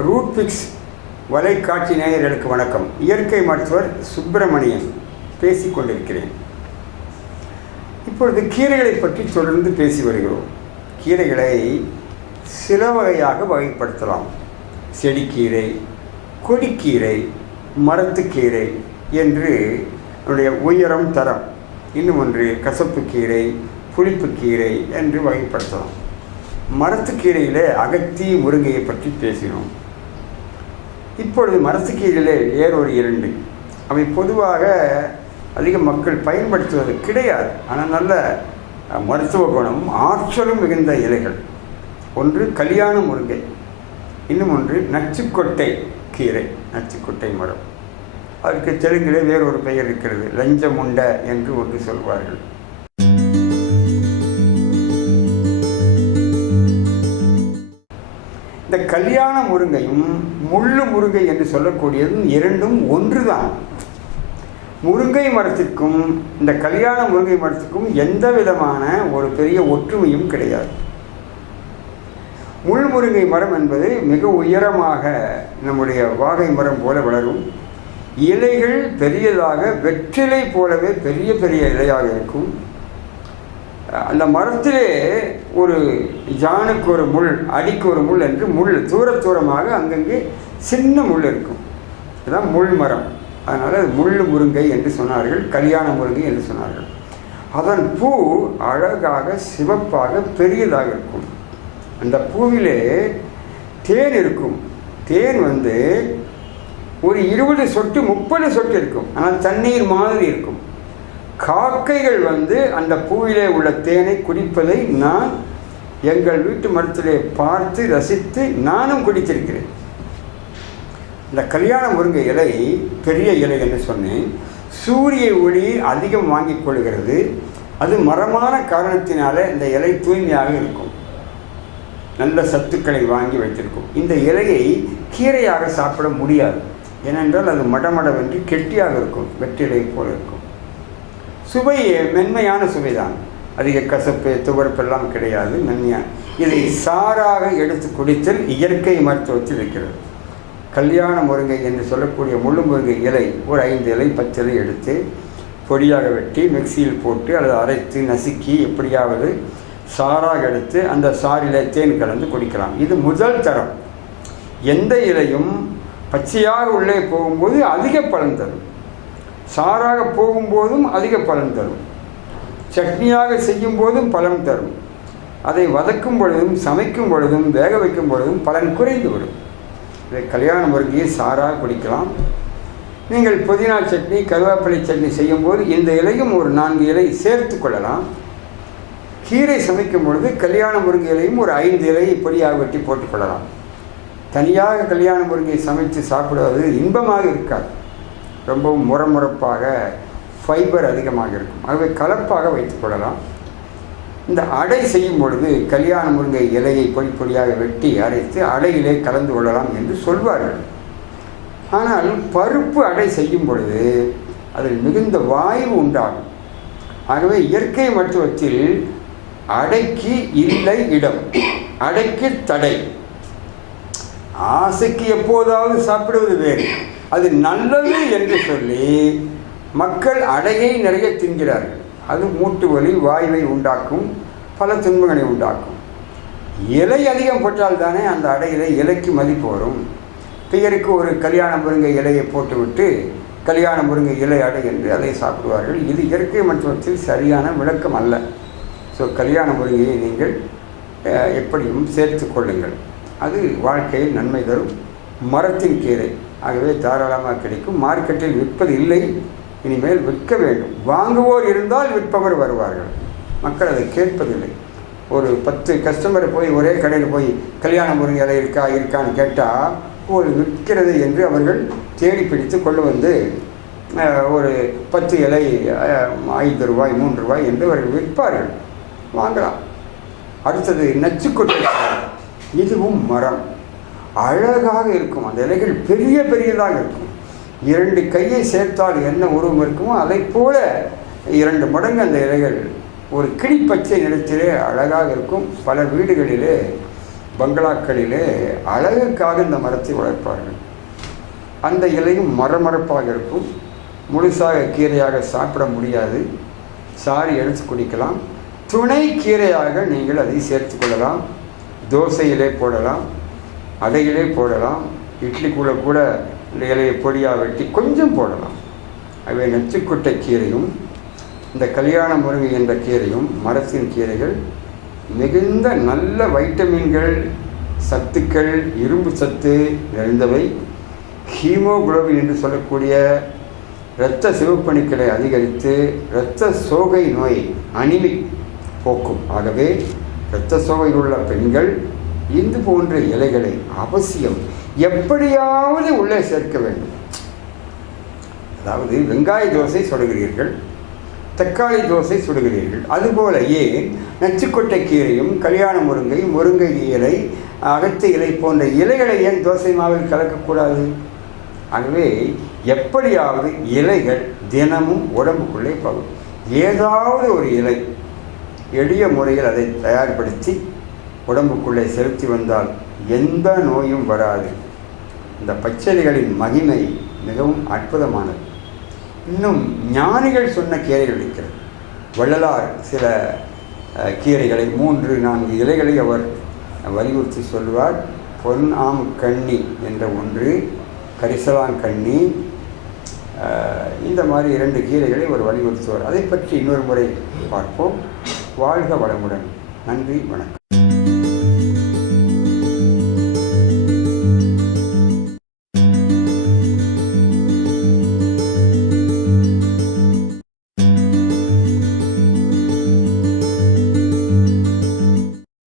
ரூட்பிக்ஸ் வலைக்காட்சி நேயர்களுக்கு வணக்கம். இயற்கை மருத்துவர் சுப்பிரமணியன் பேசிக்கொண்டிருக்கிறேன். இப்பொழுது கீரைகளை பற்றி தொடர்ந்து பேசி வருகிறோம். கீரைகளை சில வகையாக வகைப்படுத்தலாம். செடிக்கீரை, கொடிக்கீரை, மரத்துக்கீரை என்று நம்முடைய உயரம் தரம். இன்னும் ஒன்று கசப்புக்கீரை, புளிப்புக்கீரை என்று வகைப்படுத்தலாம். மரத்துக்கீரையில் அகத்தி, முருங்கையை பற்றி பேசினோம். இப்பொழுது மரத்துக்கீரையிலே வேறொரு 2 அவை பொதுவாக அதிக மக்கள் பயன்படுத்துவது கிடையாது. ஆனால் நல்ல மருத்துவ குணமும் ஆற்றலும் மிகுந்த இலைகள். ஒன்று கல்யாண முருங்கை, இன்னும் ஒன்று நச்சுக்கொட்டை கீரை, நச்சுக்கொட்டை மரம். அதற்கு தெலுங்கிலே வேறொரு பெயர் இருக்கிறது, லஞ்சமுண்ட என்று ஒன்று சொல்வார்கள். இந்த கல்யாண முருங்கையும் முள்ளு முருங்கை என்று சொல்லக்கூடியதும் 2ம் ஒன்றுதான். முருங்கை மரத்திற்கும் இந்த கல்யாண முருங்கை மரத்திற்கும் எந்த விதமான ஒரு பெரிய ஒற்றுமையும் கிடையாது. முள் முருங்கை மரம் என்பது மிக உயரமாக நம்முடைய வாகை மரம் போல வளரும். இலைகள் பெரியதாக, வெற்றிலை போலவே பெரிய பெரிய இலையாக இருக்கும். அந்த மரத்திலே ஒரு ஜானுக்கு ஒரு முள், அடிக்கு ஒரு முள் என்று முள் தூரமாக அங்கங்கே சின்ன முள் இருக்கும். இதுதான் முள் மரம். அதனால் அது முள் முருங்கை என்று சொன்னார்கள், கல்யாண முருங்கை என்று சொன்னார்கள். அதன் பூ அழகாக சிவப்பாக பெரியதாக இருக்கும். அந்த பூவிலே தேன் இருக்கும். தேன் ஒரு 20 சொட்டு 30 சொட்டு இருக்கும். ஆனால் தண்ணீர் மாதிரி இருக்கும். காக்கைகள் அந்த பூவிலே உள்ள தேனை குடிப்பதை நான் எங்கள் வீட்டு மரத்திலே பார்த்து ரசித்து நானும் குடித்திருக்கிறேன். இந்த கல்யாண முருங்கை இலை பெரிய இலை என்று சொன்னேன். சூரிய ஒளி அதிகம் வாங்கிக் கொள்கிறது. அது மரமான காரணத்தினால இந்த இலை தூய்மையாக இருக்கும். நல்ல சத்துக்களை வாங்கி வைத்திருக்கும். இந்த இலையை கீரையாக சாப்பிட முடியாது. ஏனென்றால் அது மடமடவென்று கெட்டியாக இருக்கும், வெற்றிலை போல இருக்கும். சுவை மென்மையான சுவைதான், அதிக கசப்பு துவர்ப்பெல்லாம் கிடையாது, மென்மையான. இதை சாராக எடுத்து குடித்தல் இயற்கை மருத்துவத்தில் இருக்கிறது. கல்யாண முருங்கை என்று சொல்லக்கூடிய முள்ளு முருங்கை இலை ஒரு 5 இலை 10 இலை எடுத்து பொடியாக வெட்டி மிக்சியில் போட்டு அல்லது அரைத்து நசுக்கி எப்படியாவது சாராக எடுத்து அந்த சாரில் தேன் கலந்து குடிக்கலாம். இது முதல் தரம். எந்த இலையும் பச்சையாக உள்ளே போகும்போது அதிக பலன் தரும், சாராக போகும்போதும் அதிக பலன் தரும், சட்னியாக செய்யும் போதும் பலன் தரும். அதை வதக்கும் பொழுதும் சமைக்கும் பொழுதும் வேக வைக்கும் பொழுதும் பலன் குறைந்துவிடும். இதை கல்யாண முருங்கையை சாராக குடிக்கலாம். நீங்கள் புதினா சட்னி, கருவேப்பிலை சட்னி செய்யும்போது இந்த இலையும் ஒரு 4 இலை சேர்த்து கொள்ளலாம். கீரை சமைக்கும் பொழுது கல்யாண முருங்கை இலையும் ஒரு 5 இலையை பொடியாக வெட்டி போட்டுக்கொள்ளலாம். தனியாக கல்யாண முருங்கையை சமைத்து சாப்பிடுவது இன்பமாக இருக்காது. ரொம்பவும் முறமுறப்பாக ஃபைபர் அதிகமாக இருக்கும். ஆகவே கலப்பாக வைத்துக்கொள்ளலாம். இந்த அடை செய்யும் பொழுது கல்யாண முருங்கை இலையை பொடி பொடியாக வெட்டி அரைத்து அடையிலே கலந்து கொள்ளலாம் என்று சொல்வார்கள். ஆனால் பருப்பு அடை செய்யும் பொழுது அதில் மிகுந்த வாயு உண்டாகும். ஆகவே இயற்கை மருத்துவத்தில் அடைக்கு இல்லை இடம், அடைக்கு தடை. ஆசைக்கு எப்போதாவது சாப்பிடுவது வேறு, அது நல்லது என்று சொல்லி மக்கள் அடையை நிறைய தின்கிறார்கள். அது மூட்டு வலி, வாய்வை உண்டாக்கும், பல துன்பங்களை உண்டாக்கும். இலை அதிகம் போட்டால் தானே அந்த அடையில இலைக்கு மதிப்பு வரும். பெயருக்கு ஒரு கல்யாண முருங்கை இலையை போட்டுவிட்டு கல்யாண முருங்கை இலை அடை என்று அதை சாப்பிடுவார்கள். இது இயற்கை மருத்துவத்தில் சரியான விளக்கம் அல்ல. ஸோ கல்யாண முருங்கையை நீங்கள் எப்படியும் சேர்த்து கொள்ளுங்கள். அது வாழ்க்கையில் நன்மை தரும் மரத்தின் கீரை. ஆகவே தாராளமாக கிடைக்கும். மார்க்கெட்டில் விற்பது இல்லை, இனிமேல் விற்க வேண்டும். வாங்குவோர் இருந்தால் விற்பவர் வருவார்கள். மக்கள் அதை கேட்பதில்லை. ஒரு 10 கஸ்டமரை போய் ஒரே கடையில் போய் கல்யாண முருங்கை இலை இருக்கான்னு கேட்டால் ஒரு விற்கிறது என்று அவர்கள் தேடி பிடித்து கொண்டு ஒரு 10 இலை 5 ரூபாய் 3 ரூபாய் என்று அவர்கள் விற்பார்கள். வாங்கலாம். அடுத்தது நச்சுக்கொட்டை. இதுவும் மரம், அழகாக இருக்கும். அந்த இலைகள் பெரிய பெரியதாக இருக்கும். 2 கையை சேர்த்தால் என்ன உருவம் இருக்குமோ அதை போல 2 மடங்கு அந்த இலைகள் ஒரு கிளிப்பச்சை நிறத்திலே அழகாக இருக்கும். பல வீடுகளிலே பங்களாக்களிலே அழகுக்காக இந்த மரத்தை வளர்ப்பார்கள். அந்த இலையும் மரமரப்பாக இருக்கும். முழுசாக கீரையாக சாப்பிட முடியாது. சாறு எடுத்து குடிக்கலாம். துணை கீரையாக நீங்கள் அதை சேர்த்து கொள்ளலாம். தோசையிலே போடலாம், அடையிலே போடலாம், இட்லிக்குள்ளே கூட இந்த இலையை பொடியாக வெட்டி கொஞ்சம் போடலாம். அவை நச்சுக்குட்டை கீரையும் இந்த கல்யாண முருங்கை என்ற கீரையும் மரத்தின் கீரைகள் மிகுந்த நல்ல வைட்டமின்கள், சத்துக்கள், இரும்பு சத்து நிறைந்தவை. ஹீமோகுளோபின் என்று சொல்லக்கூடிய இரத்த சிவப்பணுக்களை அதிகரித்து இரத்த சோகை நோய் அனிமிக் போக்கும். ஆகவே இரத்த சோகை உள்ள பெண்கள் இது போன்ற இலைகளை அவசியம் எப்படியாவது உள்ளே சேர்க்க வேண்டும். அதாவது வெங்காய தோசை சுடுகிறீர்கள், தக்காளி தோசை சுடுகிறீர்கள், அதுபோல ஏன் நச்சுக்கொட்டை கீரையும் கல்யாண முருங்கை, முருங்கை இலை, அகத்தி இலை போன்ற இலைகளை ஏன் தோசை மாவில் கலக்கக்கூடாது? ஆகவே எப்படியாவது இலைகள் தினமும் உடம்புக்குள்ளே போகும். ஏதாவது ஒரு இலை எளிய முறையில் அதை தயார்படுத்தி உடம்புக்குள்ளே செலுத்தி வந்தால் எந்த நோயும் வராது. இந்த பச்சைகளின் மகிமை மிகவும் அற்புதமானது. இன்னும் ஞானிகள் சொன்ன கீரைகள் இருக்கிறது. வள்ளலார் சில கீரைகளை 3-4 இலைகளை அவர் வலியுறுத்தி சொல்வார். பொன் ஆம் கண்ணி என்ற ஒன்று, கரிசலாங்கண்ணி, இந்த மாதிரி 2 கீரைகளை அவர் வலியுறுத்துவார். அதை பற்றி இன்னொரு முறை பார்ப்போம். வாழ்க வளமுடன். நன்றி, வணக்கம்.